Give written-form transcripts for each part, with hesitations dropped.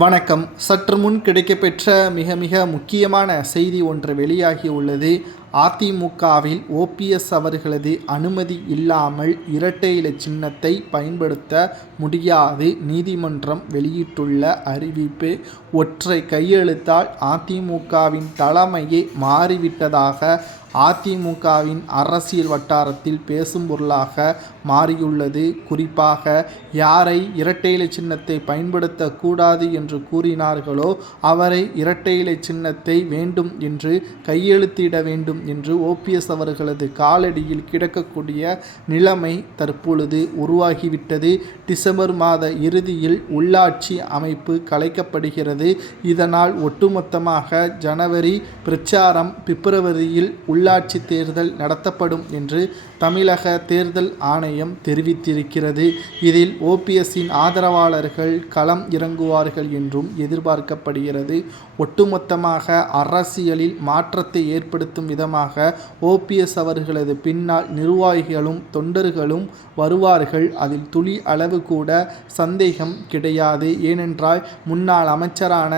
வணக்கம். சற்று முன் கிடைக்கப்பெற்ற மிக மிக முக்கியமான செய்தி ஒன்று வெளியாகியுள்ளது. அதிமுகவில் ஓபிஎஸ் அவர்களது அனுமதி இல்லாமல் இரட்டை இலை சின்னத்தை பயன்படுத்த முடியாது. நீதிமன்றம் வெளியிட்டுள்ள அறிவிப்பு ஒற்றை கையெழுத்தால் அதிமுகவின் தலைமையே மாறிவிட்டதாக அதிமுகவின் அரசியல் வட்டாரத்தில் பேசும் பொருளாக மாறியுள்ளது. குறிப்பாக யாரை இரட்டை இலை சின்னத்தை பயன்படுத்தக்கூடாது என்று கூறினார்களோ அவரை இரட்டை இலை சின்னத்தை வேண்டும் என்று கையெழுத்திட வேண்டும் என்று ஓபிஎஸ் அவர்களது காலடியில் கிடக்கக்கூடிய நிலைமை தற்பொழுது உருவாகிவிட்டது. டிசம்பர் மாத இறுதியில் உள்ளாட்சி அமைப்பு கலைக்கப்படுகிறது. இதனால் ஒட்டுமொத்தமாக ஜனவரி பிரச்சாரம், பிப்ரவரியில் உள்ளாட்சி தேர்தல் நடத்தப்படும் என்று தமிழக தேர்தல் ஆணையம் தெரிவித்திருக்கிறது. இதில் ஓபிஎஸ்ஸின் ஆதரவாளர்கள் களம் இறங்குவார்கள் என்றும் எதிர்பார்க்கப்படுகிறது. ஒட்டுமொத்தமாக அரசியலில் மாற்றத்தை ஏற்படுத்தும் விதமாக ஓபிஎஸ் அவர்களது பின்னால் நிர்வாகிகளும் தொண்டர்களும் வருவார்கள். அதில் துளி அளவு கூட சந்தேகம் கிடையாது. ஏனென்றால் முன்னாள் அமைச்சரான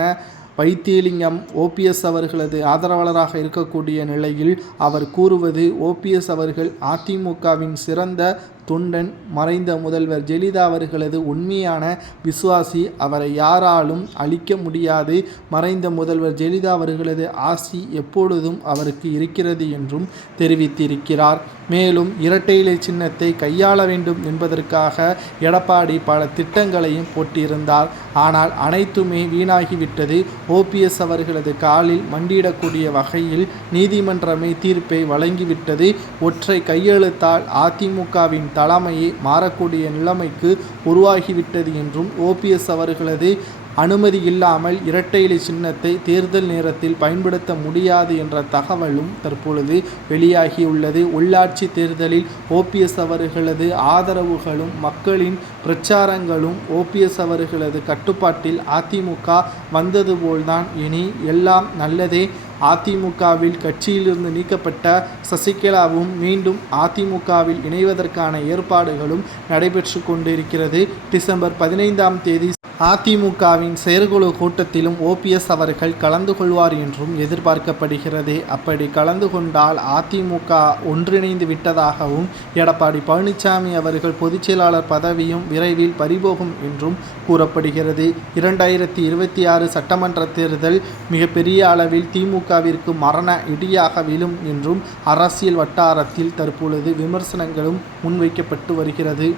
வைத்திலிங்கம் ஓபிஎஸ் அவர்களது ஆதரவாளராக இருக்கக்கூடிய நிலையில் அவர் கூறுவது, ஓபிஎஸ் அவர்கள் அதிமுகவின் சிறந்த தொண்டன், மறைந்த முதல்வர் ஜெயலலிதா அவர்களது உண்மையான விசுவாசி, அவரை யாராலும் அழிக்க முடியாது, மறைந்த முதல்வர் ஜெயலலிதா அவர்களது ஆசி எப்பொழுதும் அவருக்கு இருக்கிறது என்றும் தெரிவித்திருக்கிறார். மேலும் இரட்டை இலை சின்னத்தை கையாள வேண்டும் என்பதற்காக எடப்பாடி பல திட்டங்களையும் போட்டிருந்தார். ஆனால் அனைத்துமே வீணாகிவிட்டது. ஓபிஎஸ் அவர்களது காலில் மண்டியிடக்கூடிய வகையில் நீதிமன்றமே தீர்ப்பை வழங்கிவிட்டது. ஒற்றை கையெழுத்தால் அதிமுகவின் தலைமையை மாறக்கூடிய நிலைமைக்கு உருவாகிவிட்டது என்றும் ஓபிஎஸ் அவர்களது அனுமதி இல்லாமல் இரட்டை இலை சின்னத்தை தேர்தல் நேரத்தில் பயன்படுத்த முடியாது என்ற தகவலும் தற்பொழுது வெளியாகியுள்ளது. உள்ளாட்சி தேர்தலில் ஓபிஎஸ் அவர்களது ஆதரவுகளும் மக்களின் பிரச்சாரங்களும் ஓபிஎஸ் அவர்களது கட்டுப்பாட்டில் அதிமுக வந்தது போல்தான் இனி எல்லாம் நல்லதே. அதிமுகவில் கட்சியிலிருந்து நீக்கப்பட்ட சசிகலாவும் மீண்டும் அதிமுகவில் இணைவதற்கான ஏற்பாடுகளும் நடைபெற்று கொண்டிருக்கிறது. டிசம்பர் 15ஆம் தேதி அதிமுகவின் செயற்குழு கூட்டத்திலும் ஓபிஎஸ் அவர்கள் கலந்து கொள்வார் என்றும் எதிர்பார்க்கப்படுகிறது. அப்படி கலந்து கொண்டால் அதிமுக ஒன்றிணைந்து விட்டதாகவும், எடப்பாடி பழனிசாமி அவர்கள் பொதுச்செயலாளர் பதவியும் விரைவில் பறிபோகும் என்றும் கூறப்படுகிறது. 2026 சட்டமன்ற தேர்தல் மிகப்பெரிய அளவில் திமுகவிற்கு மரண இடியாக விழும் என்றும் அரசியல் வட்டாரத்தில் தற்பொழுது விமர்சனங்களும் முன்வைக்கப்பட்டு வருகிறது.